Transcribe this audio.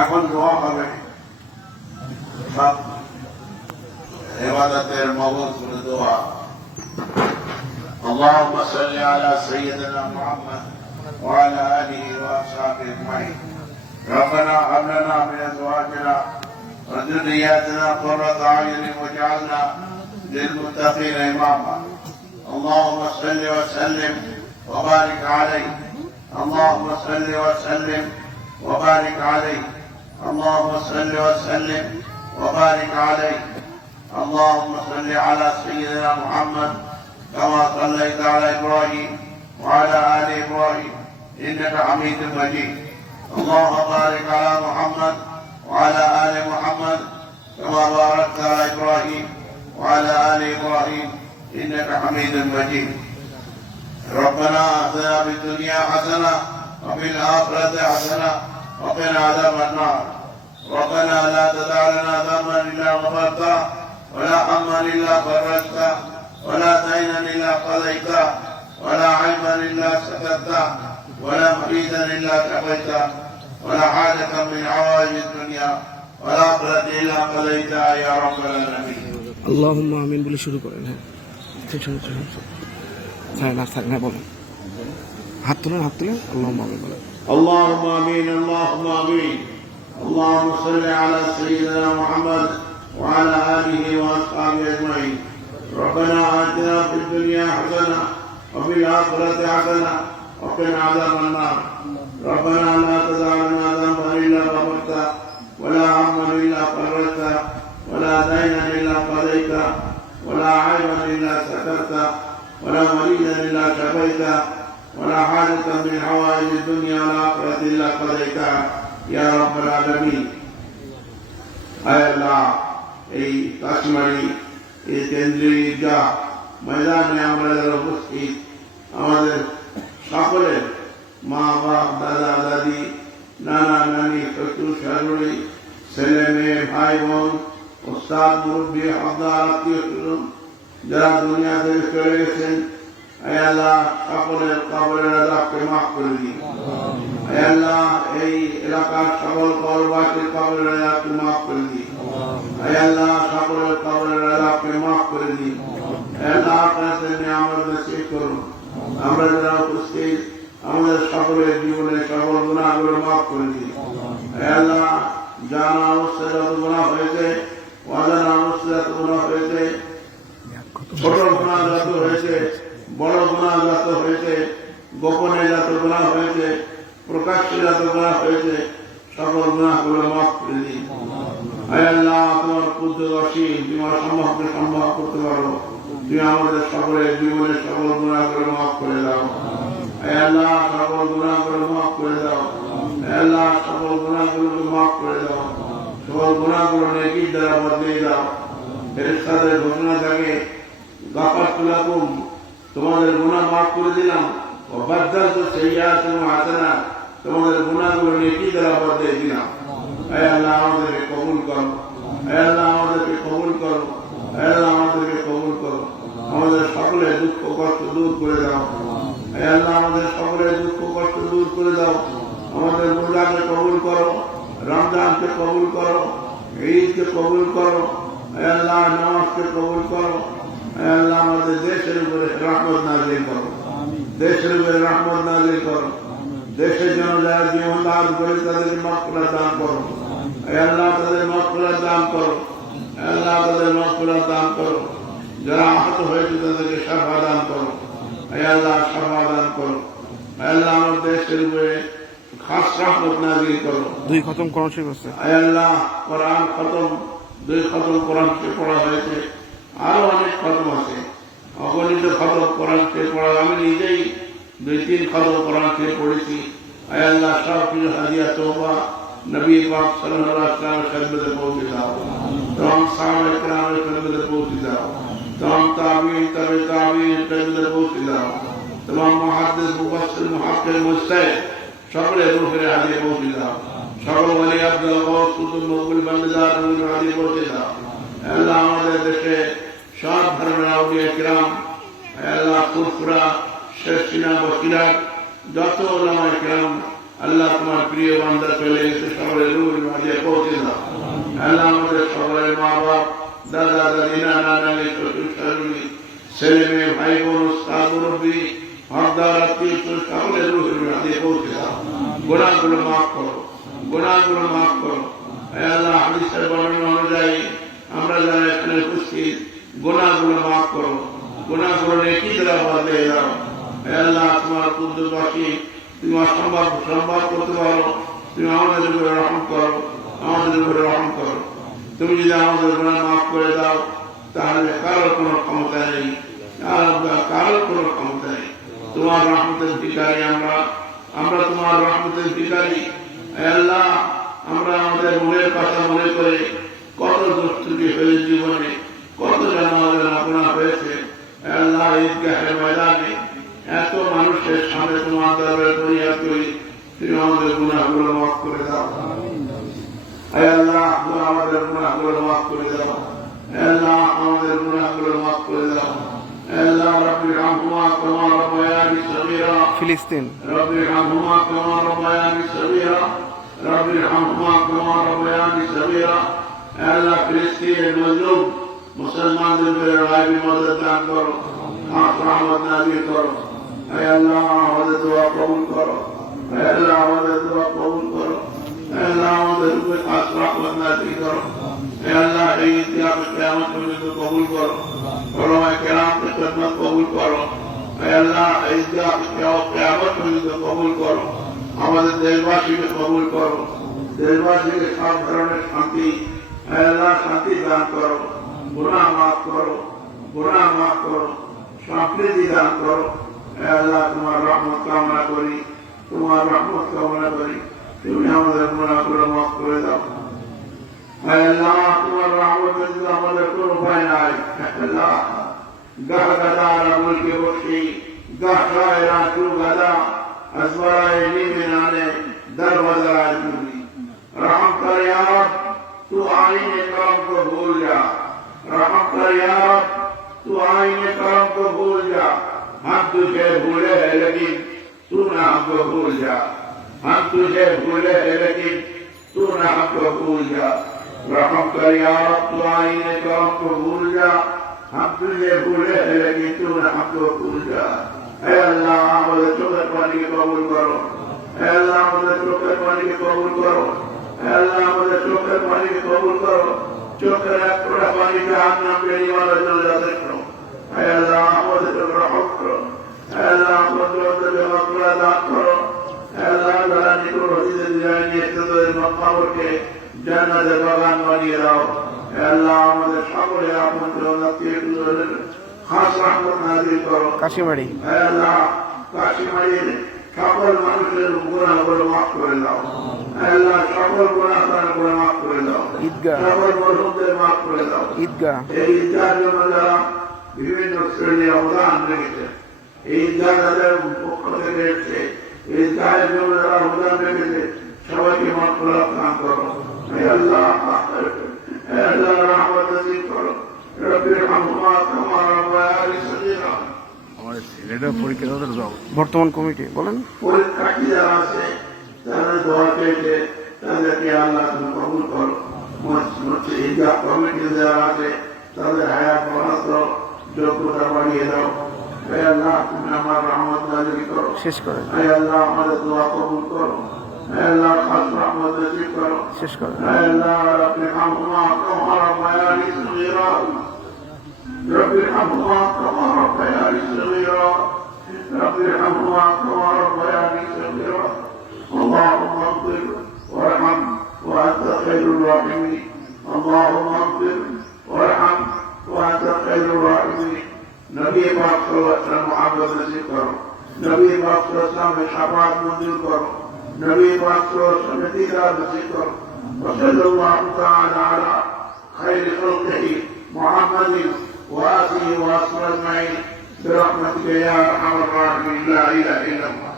এখন দোয়া হবে সব ইবাদতের মওজুদ দোয়া اللهم صل على سيدنا محمد وعلى آله وأصحابه أجمعين ربنا هب لنا من أزواجنا وذرياتنا قرة أعين واجعلنا للمتقين إماما اللهم صل وسلم وبارك عليه اللهم صل وسلم وبارك عليه اللهم صل وسلم وبارك عليه اللهم صل على سيدنا محمد كما صليت على إبراهيم وعلى آل إبراهيم إنك حميد مجيد اللهم بارك على محمد وعلى آل محمد كما باركت على إبراهيم وعلى آل إبراهيم إنك حميد مجيد ربنا آتنا في الدنيا حسنة وفي الآخرة حسنة وقنا عذاب النار ربنا لا تدع لنا ذنبا إلا غفرته ولا هما إلا فرجته ولا دينا إلا قضيته ولا عيبا إلا سترته ولا مريضا إلا شفيته ولا حاجة من حوائج الدنيا والآخرة إلا قضيتها يا رب العالمين اللهم آمين বলে শুরু করেন। হ্যাঁ না থাক না বলেন, হাত তুলেন اللهم آمين বলেন। اللهم آمين اللهم آمين اللهم صل على سيدنا محمد وعلى آله وأصحابه أجمعين ربنا آتنا في الدنيا حسنة وفي الآخرة حسنة وقنا عذاب النار ربنا لا تدع لنا ذنبا إلا غفرته ولا هما إلا فرجته ولا دينا إلا قضيته ولا عيبا إلا سترته ولا مريضا إلا شفيته ولا حاجة من حوائج الدنيا والآخرة إلا قضيتها يا رب العالمين আয় আল্লাহ এই কাশ্মীরি এই কেন্দ্রীয় ঈদগাহ ময়দানে আমরা যারা উপস্থিত আমাদের সকলের মা বাপ দাদা দাদি নানা নানি শ্বশুর শাশুড়ি ছেলে মেয়ে ভাই বোন ওস্তাদ মুরব্বী হকদার আত্মীয় স্বজন যারা দুনিয়া থেকে চলে গেছেন আয় আল্লাহ সকলের কবরের আযাবকে মাফ করে দিন। আয় আল্লাহ এই এলাকার সকল কবরবাসীর কবরের আযাবকে মাফ করে দিন। আয় আল্লাহ সকলের কবরের আযাবকে মাফ করে দিন। আয় আল্লাহ আপনাদের নিয়ামত নসিব করুন। আমরা যারা উপস্থিত আমাদের সকলের জীবনে সকল গুনাহগুলো মাফ করে দিন। আয় আল্লাহ জানা অবস্থায় যত গুনাহ হয়েছে অজানা অবস্থায় যত গুনাহ হয়েছে ছোট গুনাহ যত হয়েছে বড় গুনাহ যত হয়েছে গোপনে যত গুনাহ হয়েছে প্রকাশ্যে যত গুনাহ হয়েছে সকল গুনাহগুলো মাফ করে দিন। আয় আল্লাহ তোমার কুদরতি তোমার সম্ভবকে সম্ভব করতে পারো, তুমি আমাদের সকলের জীবনের সকল গুনাহগুলো মাফ করে দাও। আয় আল্লাহ সকল গুনাহগুলো মাফ করে দাও। আয় আল্লাহ সকল গুনাহগুলোকে মাফ করে দাও। সকল গুনাহগুলো নেকির দ্বারা বদলে দাও। ফেরেশতাদের ঘোষণা থাকে গাফারতু লাকুম, তোমাদের গুনাহ মাফ করে দিলাম। ও বাদদালতু সাইয়্যাতুকুম হাসানাত, তোমাদের গুনাহগুলো নেকি দ্বারা বদলে দিলাম। আয় আল্লাহ আমাদেরকে কবুল করো। আয় আল্লাহ আমাদেরকে কবুল করো। আয় আল্লাহ আমাদেরকে কবুল করো। আমাদের সকলের দুঃখ কষ্ট দূর করে দাও। আয় আল্লাহ আমাদের সকলের দুঃখ কষ্ট দূর করে দাও। আমাদের রোজাকে কবুল করো, রমজানকে কবুল করো, ঈদকে কবুল করো। আয় আল্লাহ নামাজকে কবুল করো। আয় আল্লাহ আমাদের দেশের উপরে রহমত নাযিল করো। দেশের উপরে রহমত নাযিল করো। দেশের জন্য যারা জীবন দান করে তাদেরকে মাগফিরাত দান করো। আয় আল্লাহ তাদের মাগফিরাত দান করো। আয় আল্লাহ তাদের মাগফিরাত দান করো। যারা আহত হয়েছে তাদেরকে শিফা দান করো। আয় আল্লাহ শিফা দান করো। আয় আল্লাহ আমাদের দেশের উপরে খাস রহমত নাযিল করো। 2 খতম কোরআন শরীফ আছে। আয় আল্লাহ কোরআন খতম 2 খতম কোরআন শরীফ পড়া হয়েছে, আরো অনেক খতম আছে, অগণিত খতম কোরআন শরীফ পড়া। আমি নিজেই 2-3 খতম কোরআন শরীফ পড়েছি। আয় আল্লাহ সব কিছু হাদিয়া তোবা নবী পাক সাল্লাল্লাহু আলাইহি ওয়াসাল্লামের খেদমতে পৌঁছে দাও। तमाम साहबे किराम खिदमत पहुंच जाओ। तमाम ताबीन तबे ताबीन खिदमत पहुंच जाओ। तमाम मुहद्दिस मुफस्सिर मुहक्किक मुजतहिद সকলে রূহের হাদিয়ে পৌঁছে দাও। সকল ওলি আব্দুল গৌস কুতুব মকবুল বান্দাদার রূহের হাদিয়ে পৌঁছে দাও। আল্লাহ আমাদের দেশে সব ধর্মের আউলিয়া কিরাম, আল্লাহ ফুরফুরা শেষিনা বসিরাত যত ওলামায়ে কিরাম, আল্লাহ তোমার প্রিয় বান্দা চলে এসে সকলের রূহের দিয়ে পৌঁছে দাও। আল্লাহ আমাদের সকলের মা বাপ, দাদা দাদি, নানা নানি, শ্বশুর শাশুড়ি, ছেলে মেয়ে, ভাই বোন, উস্তাদ মুরব্বি, হকদার আত্মীয় সকলের রূহের দিয়ে পৌঁছে দাও। গুনাহগুলো মাফ করো, গুনাহগুলো মাফ করো। আল্লাহ হাদিসের বর্ণনা অনুযায়ী আমরা যারা এখানে উপস্থিত, গুনাহগুলো মাফ করো, গুনাহগুলো নেকি দ্বারা বদলে দাও। আল্লাহ তোমার কুদ্দুসবাসী, তুমি অসম্ভব সম্ভব করতে পারো, তুমি আমাদের উপরে রহম করো, আমাদের উপরে রহম করো। তুমি যদি আমাদের গুনাহ মাফ করে দাও তাহলে কারোর কোনো ক্ষমতা নেই, কারোর কোনো ক্ষমতা নেই। তোমার রহমতের ভিখারি আমরা, আমরা তোমার রহমতের ভিখারি। আল্লাহ আমরা আমাদের মনের কথা মনে করে কত দুষ্কৃতি হয়েছে জীবনে, কত আমাদের আপনা হয়েছে। আল্লাহ ঈদগাহের ময়দানে এত মানুষের সামনে তোমার দরবারে ফরিয়াদ করি, তুমি আমাদের গুনাহগুলো মাফ করে দাও। আল্লাহ আমাদের গুনাহগুলো মাফ করে দাও। আল্লাহ আমাদের গুনাহগুলো মাফ করে দাও। আল্লাহ রাব্বির হামহুমা কামা রাব্বায়ানি সগীরা, ফিলিস্তিন রাব্বির হামহুমা কামা রাব্বায়ানি সগীরা, রাব্বির হামহুমা কামা রাব্বায়ানি সগীরা। আল্লাহ ফিলিস্তিনের মজলুম মুসলমানদের উপরে গায়বী মদদ দান করো, খাস রহমত নাযিল করো। আল্লাহ আমাদের দোয়া কবুল করো, আল্লাহ আমাদের দোয়া কবুল করো, আল্লাহ আমাদের উপরে খাস রহমত নাযিল করো। আল্লাহ এই ইতিহাস কিয়ামত পর্যন্ত কবুল করো, ওলামায়ে কেরামদের খিদমত কবুল করো। আল্লাহ এই ইতিহাস কিয়ামত পর্যন্ত কবুল করো। আমাদের দেশবাসীকে কবুল করো, দেশবাসীকে সব ধরনের শান্তি, আল্লাহ শান্তি দান করো, গুনাহ মাফ করো, গুনাহ মাফ করো, সম্প্রীতি দান করো। আল্লাহ তোমার রহমত কামনা করি, তোমার রহমত কামনা করি, তুমি আমাদের গুনাহগুলো মাফ করে দাও। আল্লাহ তোমার রহমত ব্যতীত আমাদের কোন উপায় নাই। আল্লাহ গাহ গাদার আমলকে বসি, গাহ শায়রা চু গাদা, আসবারায় নিমে নানে दरवाज़ा जुड़ी। रहम कर या रब, तू आईने करम को भूल जा। रहम कर या रब, तू आईने करम को भूल जा। हम तुझे भूले हैं लेकिन तू न हमको भूल जा। हम तुझे भूले हैं लेकिन तू न हमको भूल जा। रहम कर या रब, तू आईने करम को भूल जा। हम तुझे भूले हैं लेकिन तू न हमको भूल जा। ऐ अल्लाह हमारे चोखर पानी के कबूल करो। ऐ अल्लाह हमारे चोखर पानी के कबूल करो। ऐ अल्लाह हमारे चोखर पानी के कबूल करो। चोखर एक थोड़ा पानी का हाथ नाम लेने वाला जल जाते करो। ऐ अल्लाह हमारे चोखर रहम करो। ऐ अल्लाह हमारे चोखर मकबूल दान करो। ऐ अल्लाह जरा निकलो हदीस जाएंगे तो मकाबर के जन्नत बागान बनिए रहो। ऐ अल्लाह हमारे সকলে আপনাদের আত্মীয় খাস রহমত নাযিল করো। কাশিমারি হে আল্লাহ, কাশিমারির সকল মানুষের গুনাহগুলো মাফ করে দাও। হে আল্লাহ, সকল গুনাহগুলো মাফ করে দাও। ঈদগাহ সকল মজলুমদের মাফ করে দাও। ঈদগাহ এই ঈদগাহের জন্য যারা বিভিন্ন শ্রেণী অবদান রেখেছে, এই ঈদগাহ যাদের পক্ষ থেকে এসছে, এই ঈদগাহের জন্য যারা অবদান রেখেছে সবাইকে মাফ করে দান করো। হে আল্লাহ, হে আল্লাহ রহমত নসিব করো। বর্তমান কমিটি বলেন পরীক্ষার্থী যারা আছে তাদের দোয়া পেয়েছে, তাদেরকে আল্লাহ তুমি কবুল করো। ঈদগাহ কমিটি যারা আছে তাদের হায়াত বরাদ্দ যোগ্যতা বাড়িয়ে দাও। হে আল্লাহ, তুমি আমার রহমত নাযিল করো। শেষ করেন হে আল্লাহ, আমাদের দোয়া কবুল করো। হে আল্লাহ, খাস রহমত নসিব করো। শেষ করেন হে আল্লাহ, রাব্বি হামহুমা কামা রাব্বায়ানি সগীরা। رب ارحمهما كما ربياني صغيرا. رب ارحمهما كما ربياني صغيرا. اللهم اغفر وارحم وانت خير الراحمين. اللهم اغفر وارحم وانت خير الراحمين. نبی پاک صلی اللہ علیہ وسلم محبت نصیب کرو. نبی پاک صلی اللہ علیہ وسلم میں شفاعت منظور کرو. نبی پاک صلی اللہ علیہ وسلم دیدار نصیب کرو. وصلی اللہ تعالی علی خیر خلقه محمد وآله وأصحابه أجمعين برحمتك يا أرحم الراحمين. لا إله إلا الله.